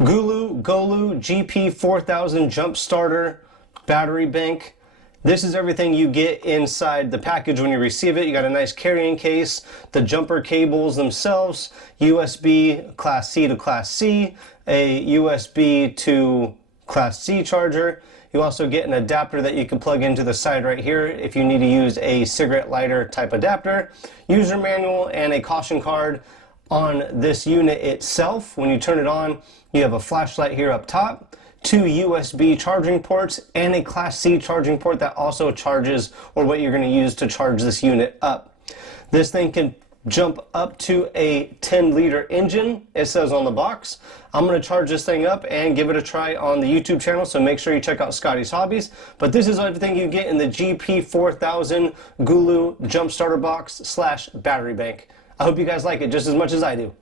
GOOLOO GP4000 jump starter battery bank. This is everything you get inside the package when you receive it. You got a nice carrying case, the jumper cables themselves, USB Class C to Class C, a USB to Class C charger. You also get an adapter that you can plug into the side right here if you need to use a cigarette lighter type adapter, user manual, and a caution card on this unit itself. When you turn it on, you have a flashlight here up top, 2 USB charging ports, and a Class C charging port that also charges, or what you're going to use to charge this unit up. This thing can jump up to a 10-liter engine, it says on the box. I'm going to charge this thing up and give it a try on the YouTube channel, so make sure you check out Scotty's Hobbies. But this is everything you get in the GP4000 GOOLOO jump starter box / battery bank. I hope you guys like it just as much as I do.